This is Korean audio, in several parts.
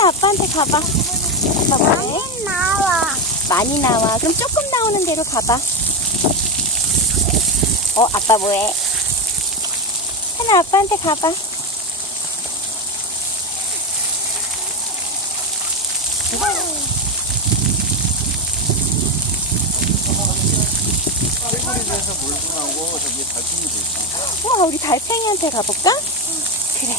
아빠한테 가봐. 아빠 뭐해? 많이 나와. 많이 나와. 그럼 조금 나오는 대로 가봐. 어, 아빠 뭐해? 하나 아빠한테 가봐. 저기 달팽이도. 우와, 우리 달팽이한테 가볼까? 그래.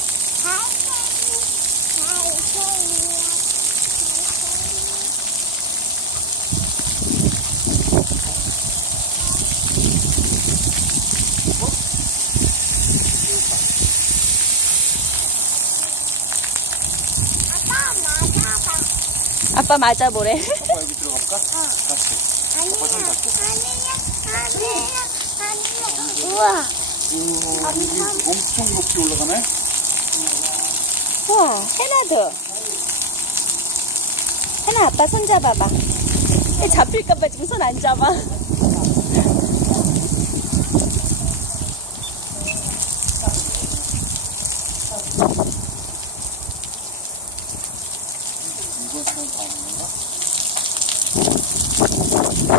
아빠 맞아 보래. 어, 아빠 여기 들어가볼까? 어. 같이. 아니야. 아니야. 우와. 우와, 여기 엄청 높이 올라가네. 우와, 해나 더. 해나 아빠 손 잡아봐. 잡힐까봐 지금 손 안 잡아. 过程当中。